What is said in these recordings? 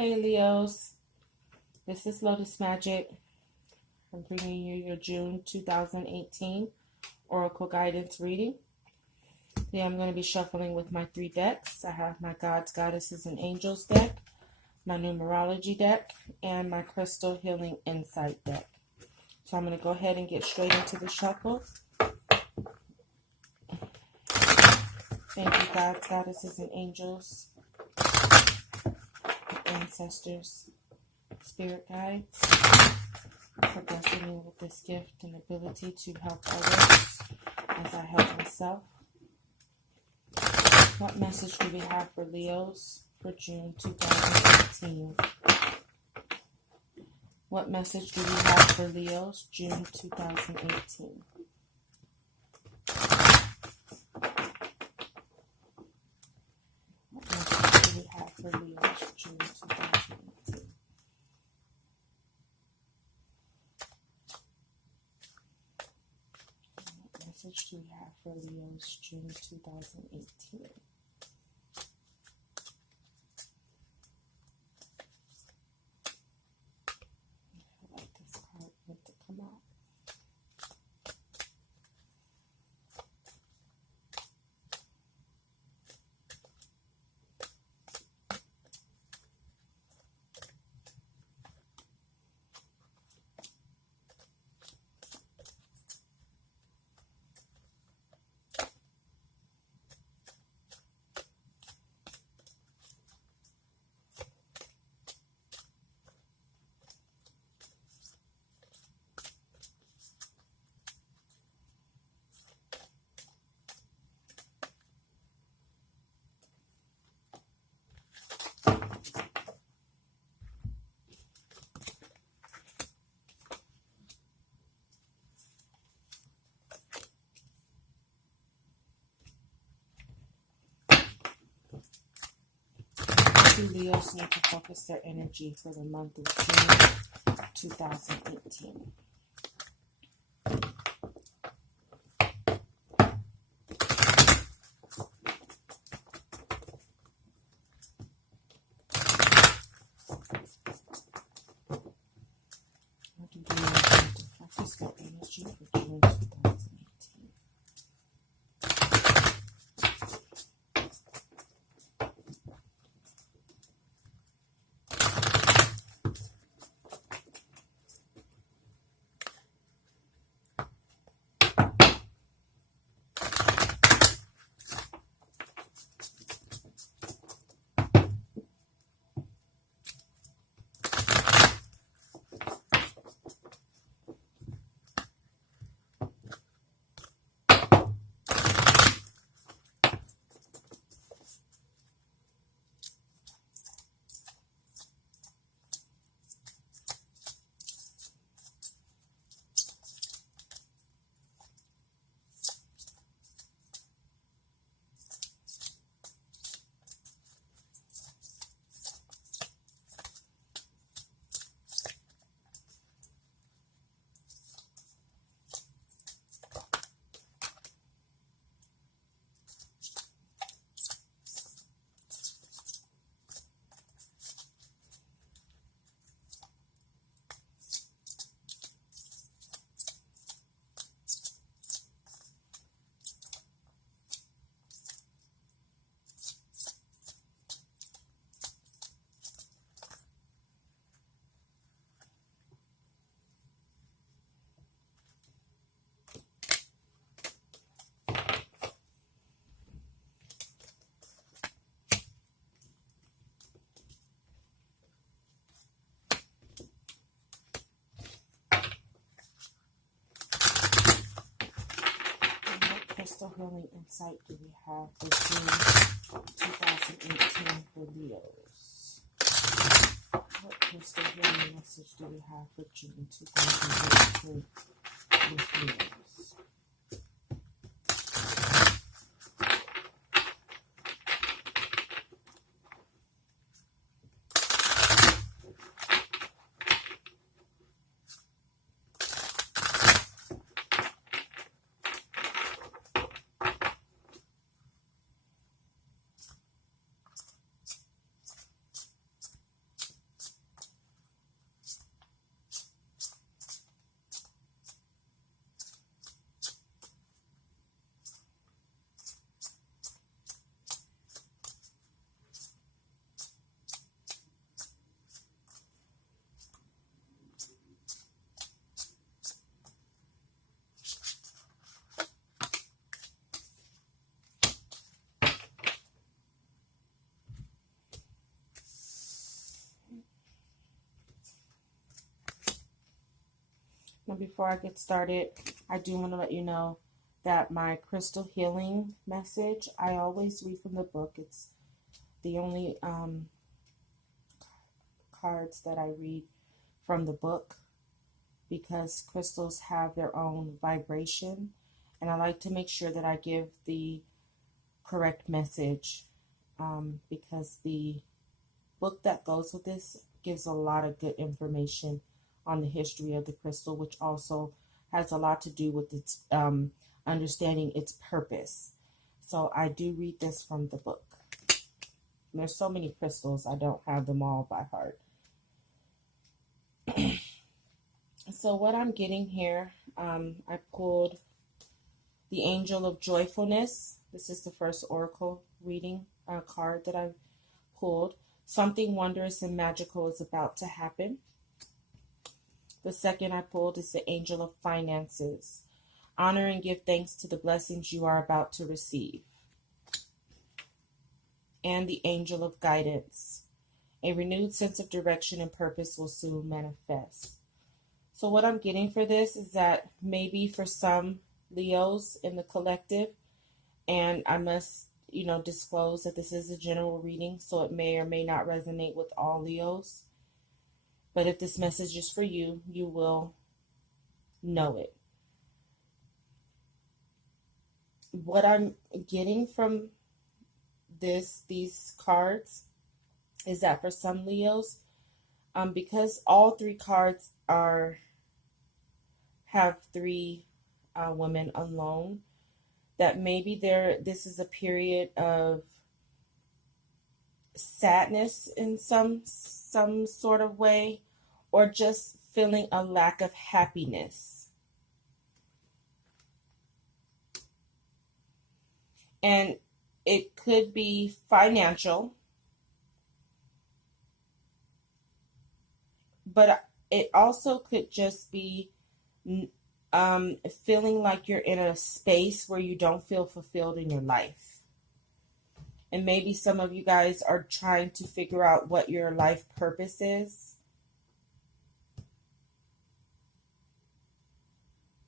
Hey Leos, this is Lotus Magic. I'm bringing you your June 2018 Oracle Guidance reading. Today I'm going to be shuffling with my 3 decks. I have my Gods, Goddesses, and Angels deck, my Numerology deck, and my Crystal Healing Insight deck. So I'm going to go ahead and get straight into the shuffle. Thank you, Gods, Goddesses, and Angels, ancestors, spirit guides, for blessing me with this gift and ability to help others as I help myself. What message do we have for Leos for June 2018? What message do we have for Leos June 2018? What message do we have for Leos June 2018? What message do we have for Leos June 2018? I like this card meant to come out. Leos need to focus their energy for the month of June 2018. What do Leos need to focus their energy for June 2018? Crystal Healing Insight do we have for June 2018 for Leos? What Crystal Healing message do we have for June 2018 with Leos? before I get started, I do want to let you know that my crystal healing message, I always read from the book. It's the only cards that I read from the book because crystals have their own vibration, and I like to make sure that I give the correct message because the book that goes with this gives a lot of good information on the history of the crystal, which also has a lot to do with its understanding its purpose. So I do read this from the book. There's so many crystals, I don't have them all by heart. So what I'm getting here, I pulled the Angel of Joyfulness. This is the first oracle reading card that I pulled. Something wondrous and magical is about to happen. The second I pulled is the Angel of Finances. Honor and give thanks to the blessings you are about to receive. And the Angel of Guidance. A renewed sense of direction and purpose will soon manifest. So what I'm getting for this is that maybe for some Leos in the collective, and I must, disclose that this is a general reading, so it may or may not resonate with all Leos. But if this message is for you, you will know it. What I'm getting from these cards is that for some Leos, because all three cards have three women alone, that maybe this is a period of sadness in some sort of way, or just feeling a lack of happiness. And it could be financial, but it also could just be feeling like you're in a space where you don't feel fulfilled in your life. And maybe some of you guys are trying to figure out what your life purpose is.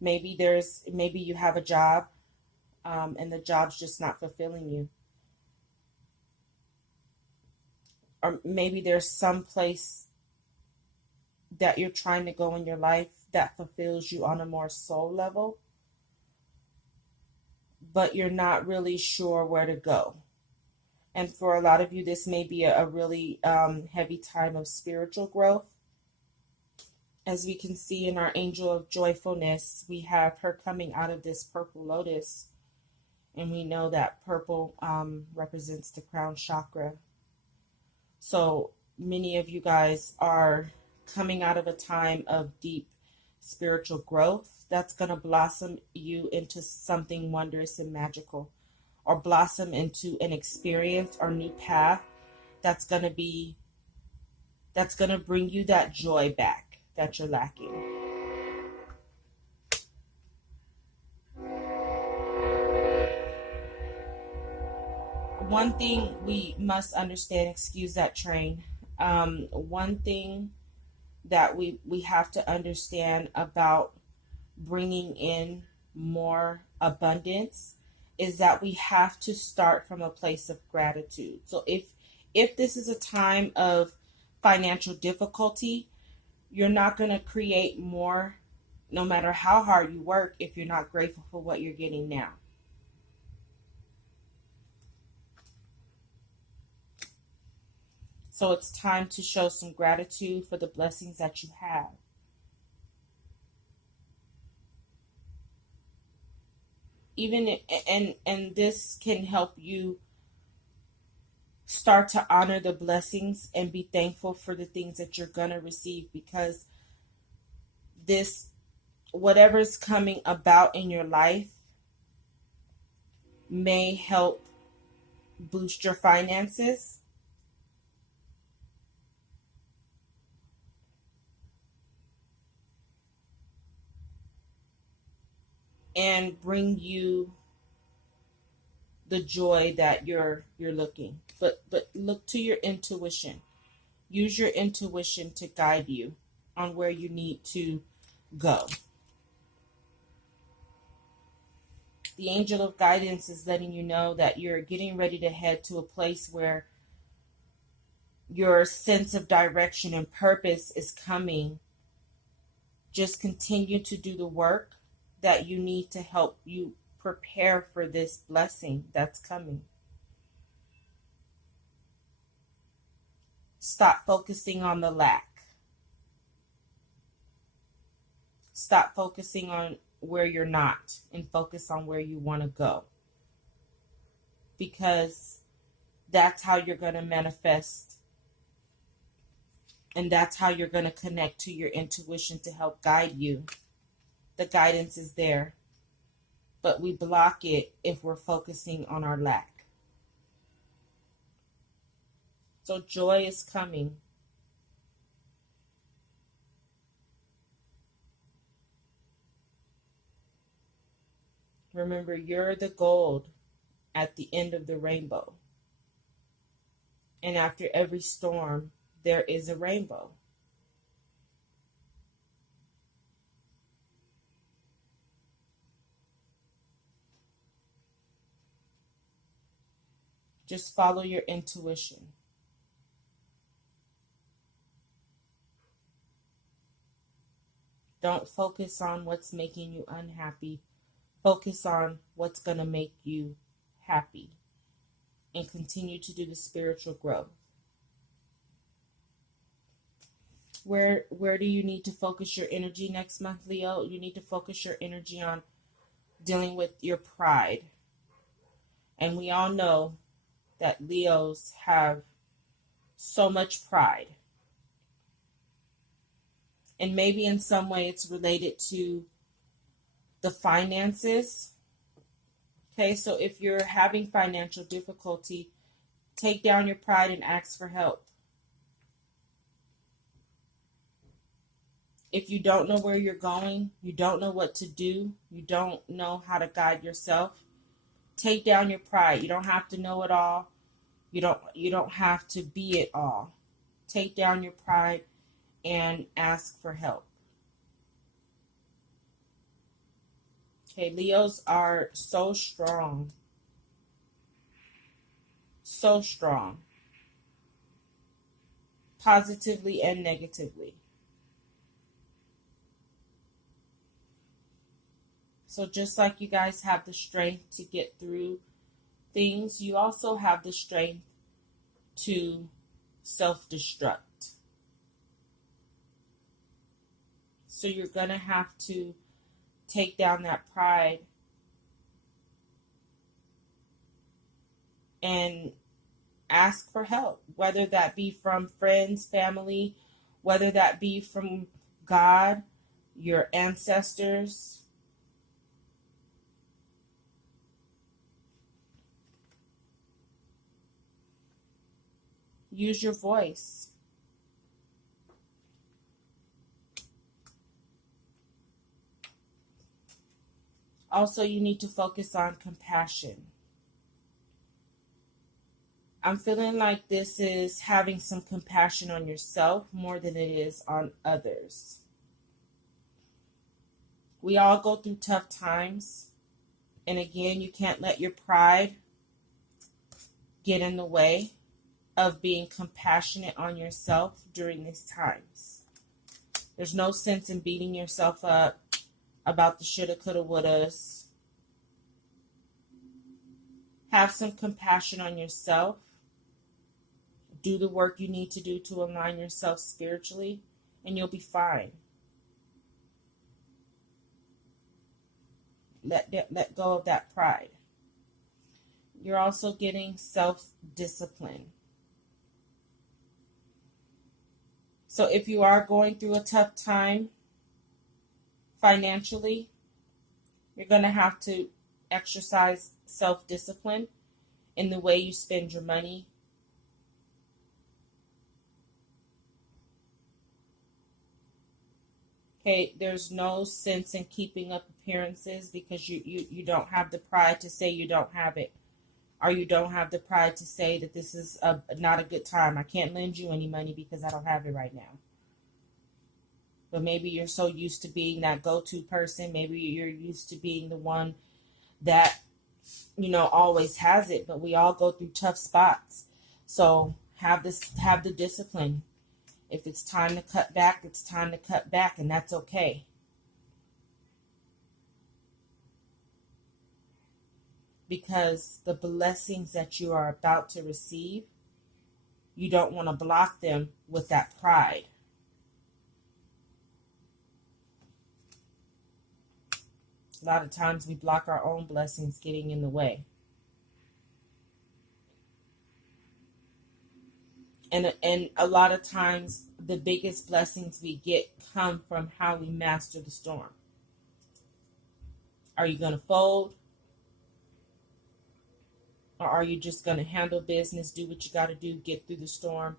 Maybe you have a job, and the job's just not fulfilling you. Or maybe there's some place that you're trying to go in your life that fulfills you on a more soul level, but you're not really sure where to go. And for a lot of you, this may be a really heavy time of spiritual growth. As we can see in our Angel of Joyfulness, we have her coming out of this purple lotus. And we know that purple represents the crown chakra. So many of you guys are coming out of a time of deep spiritual growth that's going to blossom you into something wondrous and magical, or blossom into an experience or new path that's going to bring you that joy back that you're lacking. One thing we must understand, excuse that train, one thing that we have to understand about bringing in more abundance is that we have to start from a place of gratitude. So if this is a time of financial difficulty, you're not going to create more, no matter how hard you work, if you're not grateful for what you're getting now. So it's time to show some gratitude for the blessings that you have. And this can help you start to honor the blessings and be thankful for the things that you're going to receive, because whatever's coming about in your life may help boost your finances. And bring you the joy that you're looking. But look to your intuition. Use your intuition to guide you on where you need to go. The angel of guidance is letting you know that you're getting ready to head to a place where your sense of direction and purpose is coming. Just continue to do the work that you need to help you prepare for this blessing that's coming. Stop focusing on the lack. Stop focusing on where you're not and focus on where you want to go. Because that's how you're going to manifest, and that's how you're going to connect to your intuition to help guide you. The guidance is there, but we block it if we're focusing on our lack. So joy is coming. Remember, you're the gold at the end of the rainbow. And after every storm, there is a rainbow. Just follow your intuition. Don't focus on what's making you unhappy. Focus on what's going to make you happy. And continue to do the spiritual growth. Where do you need to focus your energy next month, Leo? You need to focus your energy on dealing with your pride. And we all know that Leos have so much pride. And maybe in some way it's related to the finances. Okay, so if you're having financial difficulty, take down your pride and ask for help. If you don't know where you're going, you don't know what to do, you don't know how to guide yourself, take down your pride. You don't have to know it all. You don't have to be it all. Take down your pride and ask for help. Okay, Leos are so strong. So strong. Positively and negatively. So just like you guys have the strength to get through things, you also have the strength to self-destruct. So you're going to have to take down that pride and ask for help, whether that be from friends, family, whether that be from God, your ancestors. Use your voice. Also, you need to focus on compassion. I'm feeling like this is having some compassion on yourself more than it is on others. We all go through tough times. And again, you can't let your pride get in the way of being compassionate on yourself during these times. There's no sense in beating yourself up about the shoulda, coulda, wouldas. Have some compassion on yourself. Do the work you need to do to align yourself spiritually, and you'll be fine. Let go of that pride. You're also getting self-discipline. So if you are going through a tough time financially, you're going to have to exercise self-discipline in the way you spend your money. Okay, there's no sense in keeping up appearances because you don't have the pride to say you don't have it. Or you don't have the pride to say that this is not a good time. I can't lend you any money because I don't have it right now. But maybe you're so used to being that go-to person. Maybe you're used to being the one that, always has it, but we all go through tough spots. So have the discipline. If it's time to cut back, it's time to cut back, and that's okay. Because the blessings that you are about to receive, you don't want to block them with that pride. A lot of times we block our own blessings getting in the way. And a lot of times the biggest blessings we get come from how we master the storm. Are you going to fold? Or are you just going to handle business, do what you got to do, get through the storm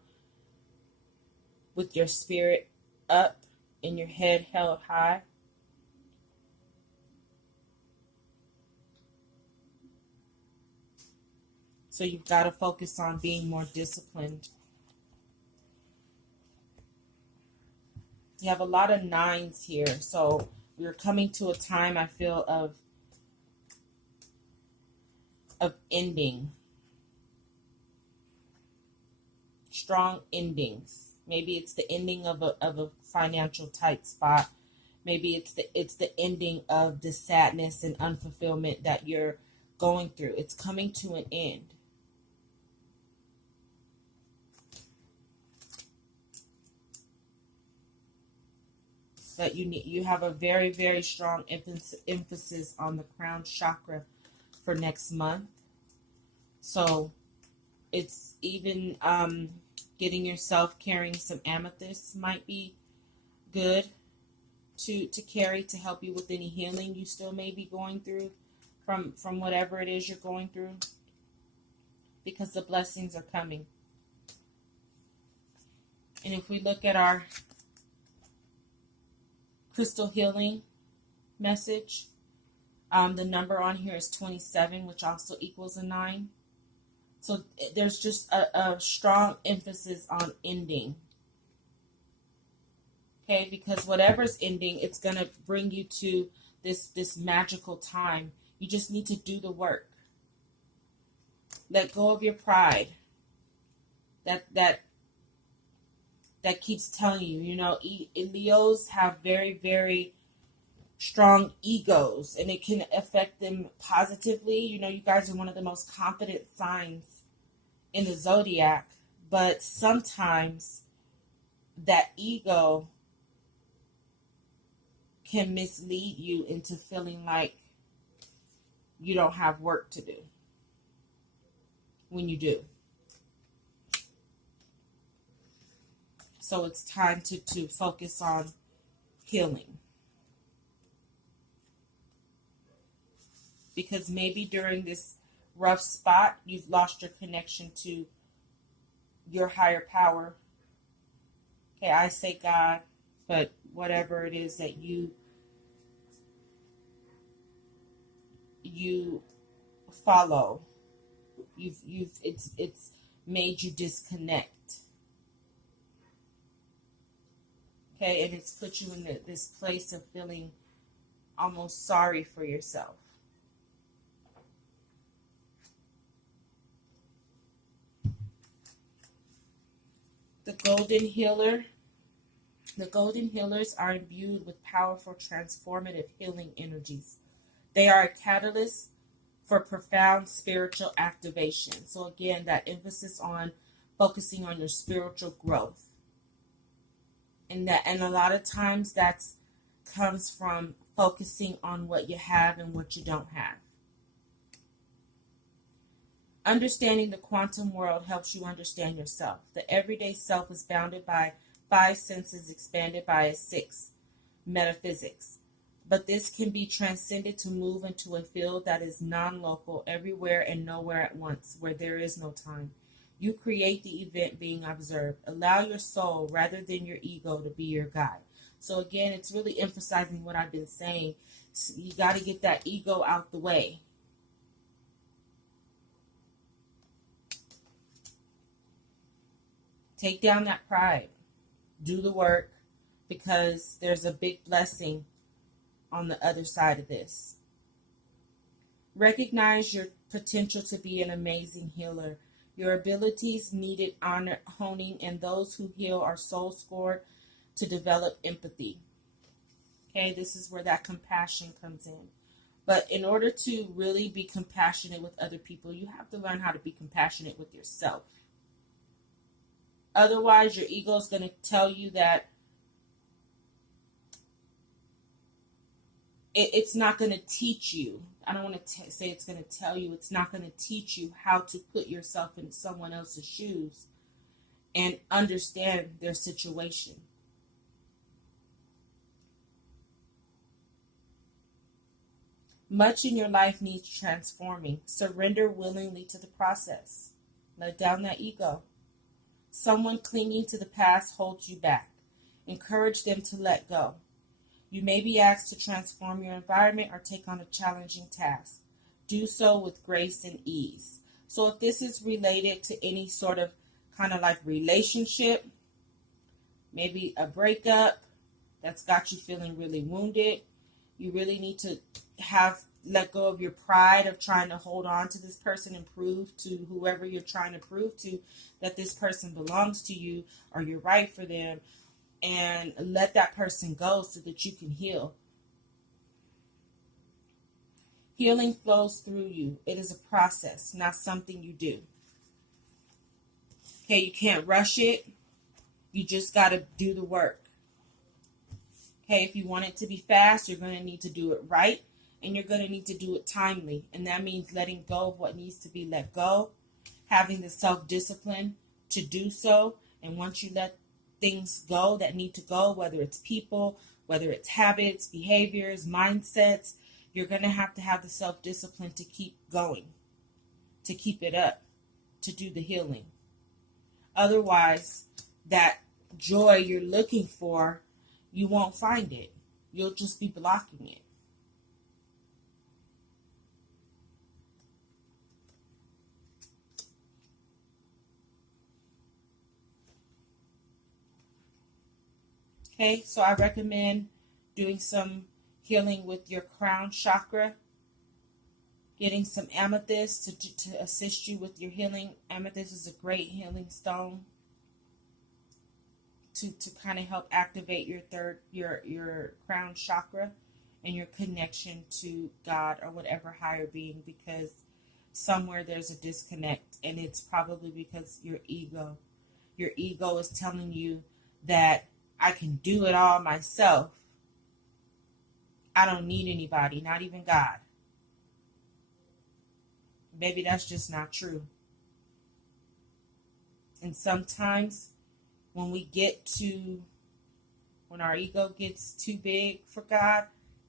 with your spirit up and your head held high? So you've got to focus on being more disciplined. You have a lot of nines here. So we're coming to a time, I feel, of ending. Strong endings. Maybe it's the ending of a financial tight spot. Maybe it's the ending of the sadness and unfulfillment that you're going through. It's coming to an end. That you have a very, very strong emphasis on the crown chakra for next month. So it's even getting yourself carrying some amethyst might be good to carry to help you with any healing you still may be going through from whatever it is you're going through, because the blessings are coming. And if we look at our crystal healing message, the number on here is 27, which also equals a 9. So there's just a strong emphasis on ending. Okay, because whatever's ending, it's going to bring you to this magical time. You just need to do the work. Let go of your pride. That keeps telling you, Leos have very, very strong egos, and it can affect them positively. You guys are one of the most confident signs in the zodiac, but sometimes that ego can mislead you into feeling like you don't have work to do when you do. So it's time to focus on healing. Because maybe during this rough spot, you've lost your connection to your higher power. Okay, I say God, but whatever it is that you follow, it's made you disconnect. Okay, and it's put you in this place of feeling almost sorry for yourself. The Golden Healer. The Golden Healers are imbued with powerful transformative healing energies. They are a catalyst for profound spiritual activation. So again, that emphasis on focusing on your spiritual growth. And a lot of times that comes from focusing on what you have and what you don't have. Understanding the quantum world helps you understand yourself. The everyday self is bounded by 5 senses expanded by a 6, metaphysics. But this can be transcended to move into a field that is non-local, everywhere and nowhere at once, where there is no time. You create the event being observed. Allow your soul, rather than your ego, to be your guide. So again, it's really emphasizing what I've been saying. You got to get that ego out the way. Take down that pride. Do the work, because there's a big blessing on the other side of this. Recognize your potential to be an amazing healer. Your abilities needed honor honing, and those who heal are soul scored to develop empathy. Okay, this is where that compassion comes in. But in order to really be compassionate with other people, you have to learn how to be compassionate with yourself. Otherwise, your ego is going to tell you that it's not going to teach you. I don't want to say it's going to tell you. It's not going to teach you how to put yourself in someone else's shoes and understand their situation. Much in your life needs transforming. Surrender willingly to the process. Let down that ego. Someone clinging to the past holds you back. Encourage them to let go. You may be asked to transform your environment or take on a challenging task. Do so with grace and ease. So if this is related to any sort of kind of like relationship, maybe a breakup that's got you feeling really wounded, you really need to let go of your pride of trying to hold on to this person and prove to whoever you're trying to prove to that this person belongs to you or you're right for them, and let that person go so that you can heal. Healing flows through you. It is a process, not something you do. Okay, you can't rush it. You just got to do the work. Okay, if you want it to be fast, you're going to need to do it right, and you're going to need to do it timely. And that means letting go of what needs to be let go, having the self-discipline to do so. And once you let things go that need to go, whether it's people, whether it's habits, behaviors, mindsets, you're going to have the self-discipline to keep going, to keep it up, to do the healing. Otherwise, that joy you're looking for, you won't find it. You'll just be blocking it. Okay, so I recommend doing some healing with your crown chakra, getting some amethyst to assist you with your healing. Amethyst is a great healing stone to kind of help activate your crown chakra and your connection to God or whatever higher being, because somewhere there's a disconnect, and it's probably because your ego is telling you that I can do it all myself. I don't need anybody, not even God. Maybe that's just not true. And sometimes when our ego gets too big for God,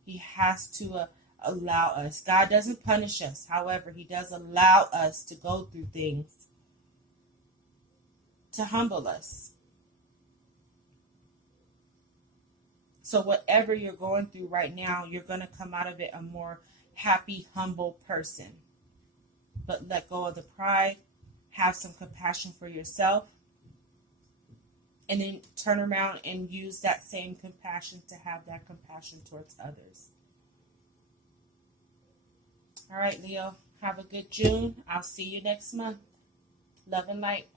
he has to allow us. God doesn't punish us. However, he does allow us to go through things to humble us. So whatever you're going through right now, you're going to come out of it a more happy, humble person. But let go of the pride, have some compassion for yourself, and then turn around and use that same compassion to have that compassion towards others. All right, Leo, have a good June. I'll see you next month. Love and light.